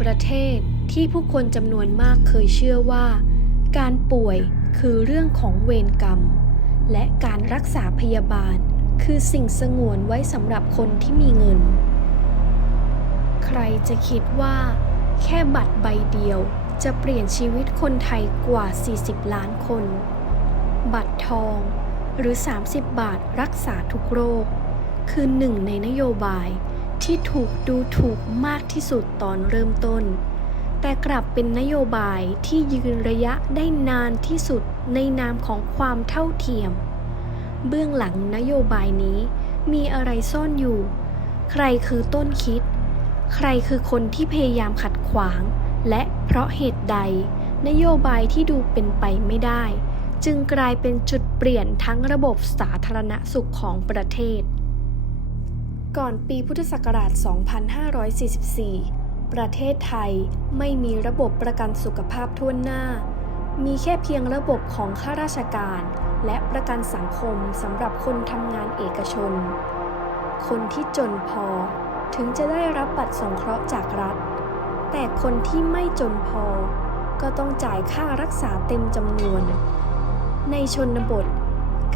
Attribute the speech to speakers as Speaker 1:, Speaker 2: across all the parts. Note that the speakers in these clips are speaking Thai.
Speaker 1: ประเทศที่ผู้คนจำนวนมากเคยเชื่อว่า การป่วยคือเรื่องของเวรกรรม และการรักษาพยาบาล คือสิ่งสงวนไว้สำหรับคนที่มีเงิน ใครจะคิดว่า แค่บัตรใบเดียวจะเปลี่ยนชีวิตคนไทยกว่า 40 ล้านคน บัตรทองหรือ 30 บาทรักษาทุกโรค คือหนึ่งในนโยบาย ที่ถูกดูถูกมากที่สุดตอนเริ่มต้น แต่กลับเป็นนโยบายที่ยืนระยะได้นานที่สุดในนามของความเท่าเทียม เบื้องหลังนโยบายนี้มีอะไรซ่อนอยู่ ใครคือต้นคิด ใครคือคนที่พยายามขัดขวาง และเพราะเหตุใด นโยบายที่ดูเป็นไปไม่ได้ จึงกลายเป็นจุดเปลี่ยนทั้งระบบสาธารณสุขของประเทศ ก่อนปีพุทธศักราช 2544 ประเทศไทยไม่มีระบบประกันสุขภาพทั่วหน้า มีแค่เพียงระบบของข้าราชการ และประกันสังคมสำหรับคนทำงานเอกชน คนที่จนพอถึงจะได้รับบัตรสงเคราะห์จากรัฐ แต่คนที่ไม่จนพอ ก็ต้องจ่ายค่ารักษาเต็มจำนวน ในชนบท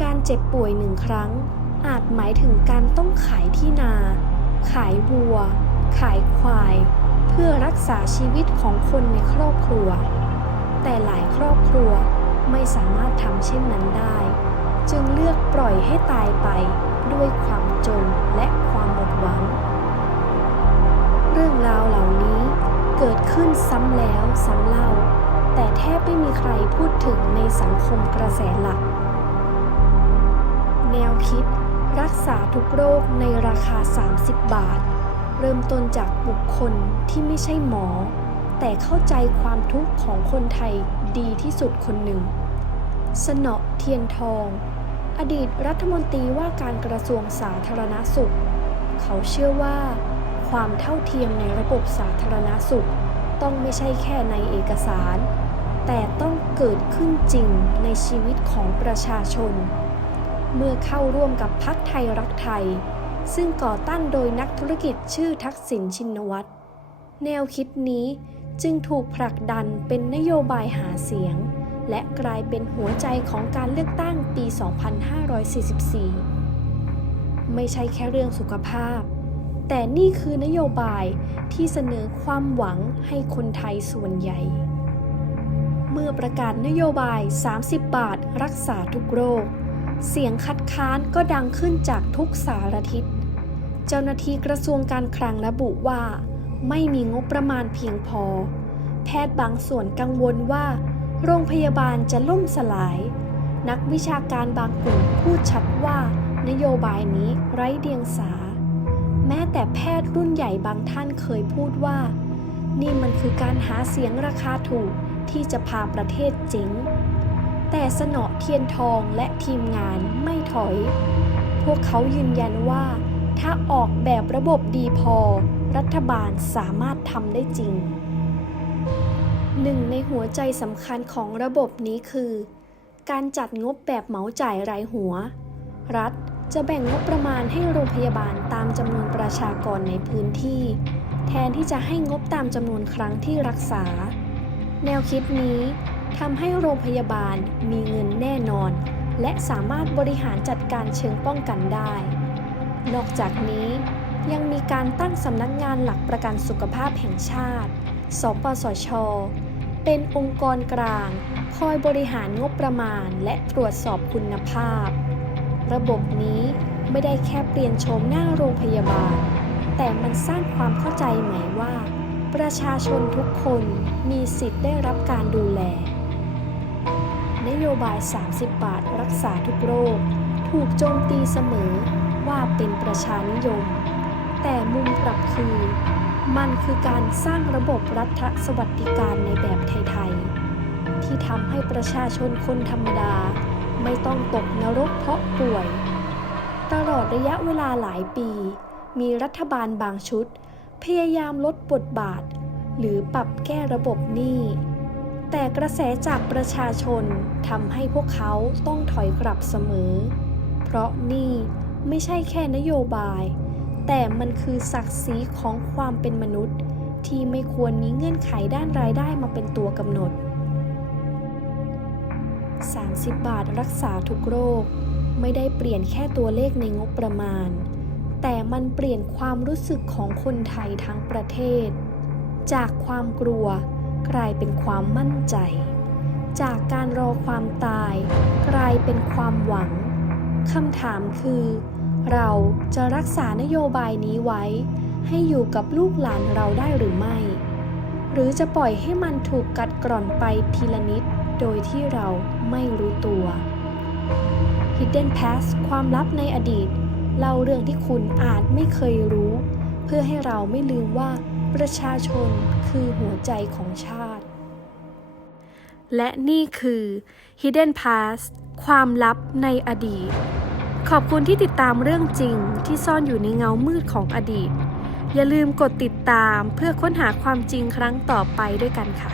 Speaker 1: การเจ็บป่วยหนึ่งครั้ง อาจหมายถึงการต้องขายที่นา ขายวัว ขายควาย เพื่อรักษาชีวิตของคนในครอบครัว แต่หลายครอบครัวไม่สามารถทำเช่นนั้นได้ จึงเลือกปล่อยให้ตายไปด้วยความจนและความหมดหวัง เรื่องราวเหล่านี้เกิดขึ้นซ้ำแล้วซ้ำเล่า แต่แทบไม่มีใครพูดถึงในสังคมกระแสหลัก แนวคิด รักษาทุกโรคในราคา 30 บาท เริ่มต้นจากบุคคลที่ไม่ใช่หมอ แต่เข้าใจความทุกข์ของคนไทยดีที่สุดคนหนึ่ง สนอเทียนทอง อดีตรัฐมนตรีว่าการกระทรวงสาธารณสุข เขาเชื่อว่า ความเท่าเทียมในระบบสาธารณสุข ต้องไม่ใช่แค่ในเอกสาร แต่ต้องเกิดขึ้นจริงในชีวิตของประชาชน เมื่อเข้าร่วมกับพักไทยรักไทย ซึ่งก่อตั้งโดยนักธุรกิจชื่อทักษิณชินวัตร แนวคิดนี้จึงถูกผลักดันเป็นนโยบายหาเสียง และกลายเป็นหัวใจของการเลือกตั้งปี 2544 ไม่ใช่แค่เรื่องสุขภาพ แต่นี่คือนโยบายที่เสนอความหวังให้คนไทยส่วนใหญ่เมื่อประกาศนโยบาย 30 บาท รักษาทุกโรค เสียงคัดค้านก็ดังขึ้นจากทุกสารทิศ เจ้าหน้าที่กระทรวงการคลังระบุว่า ไม่มีงบประมาณเพียงพอ แพทย์บางส่วนกังวลว่า โรงพยาบาลจะล่มสลาย นักวิชาการบางกลุ่มพูดชัดว่านโยบายนี้ไร้เดียงสา แม้แต่แพทย์รุ่นใหญ่บางท่านเคยพูดว่า นี่มันคือการหาเสียงราคาถูกที่จะพาประเทศเจ๊ง แต่สนอเทียนทองและทีมงานไม่ถอย พวกเขายืนยันว่า ถ้าออกแบบระบบดีพอ รัฐบาลสามารถทำได้จริง หนึ่งในหัวใจสำคัญของระบบนี้คือ การจัดงบแบบเหมาจ่ายรายหัว รัฐจะแบ่งงบประมาณให้โรงพยาบาลตามจำนวนประชากรในพื้นที่ แทนที่จะให้งบตามจำนวนครั้งที่รักษา แนวคิดนี้ ทำให้โรงพยาบาลมีเงินแน่นอน และสามารถบริหารจัดการเชิงป้องกันได้ นอกจากนี้ยังมีการตั้งสำนักงานหลักประกันสุขภาพแห่งชาติ สปสช เป็นองค์กรกลาง คอยบริหารงบประมาณและตรวจสอบคุณภาพ ระบบนี้ไม่ได้แค่เปลี่ยนโฉมหน้าโรงพยาบาล แต่มันสร้างความเข้าใจใหม่ว่า ประชาชนทุกคนมีสิทธิ์ได้รับการดูแล โยบาย 30 บาทรักษาทุกโรค ถูกโจมตีเสมอว่าเป็นประชานิยม แต่มุมกลับคือ มันคือการสร้างระบบรัฐสวัสดิการในแบบไทยๆ ที่ทำให้ประชาชนคนธรรมดา ไม่ต้องตกนรกเพราะป่วย ตลอดระยะเวลาหลายปี มีรัฐบาลบางชุด พยายามลดบทบาท หรือปรับแก้ระบบหนี้ แต่กระแสจากประชาชนทำให้พวกเขาต้องถอยกลับเสมอ เพราะนี่ไม่ใช่แค่นโยบาย แต่มันคือศักดิ์ศรีของความเป็นมนุษย์ ที่ไม่ควรมีเงื่อนไขด้านรายได้มาเป็นตัวกำหนด 30 บาทรักษาทุกโรค ไม่ได้เปลี่ยนแค่ตัวเลขในงบประมาณ แต่มันเปลี่ยนความรู้สึกของคนไทยทั้งประเทศ จากความกลัว กลายเป็นความมั่นใจ จากการรอความตาย กลายเป็นความหวังคำถามคือ เราจะรักษานโยบายนี้ไว้ ให้อยู่กับลูกหลานเราได้หรือไม่ หรือจะปล่อยให้มันถูกกัดกร่อนไปทีละนิด โดยที่เราไม่รู้ตัว Hidden Past ความลับในอดีตเล่าเรื่องที่คุณอาจไม่เคยรู้ พื่อให้เราไม่ลืมว่าประชาชนคือหัวใจของชาติ และนี่คือ Hidden Past ความลับในอดีต ขอบคุณที่ติดตามเรื่องจริงที่ซ่อนอยู่ในเงามืดของอดีต อย่าลืมกดติดตามเพื่อค้นหาความจริงครั้งต่อไปด้วยกันค่ะ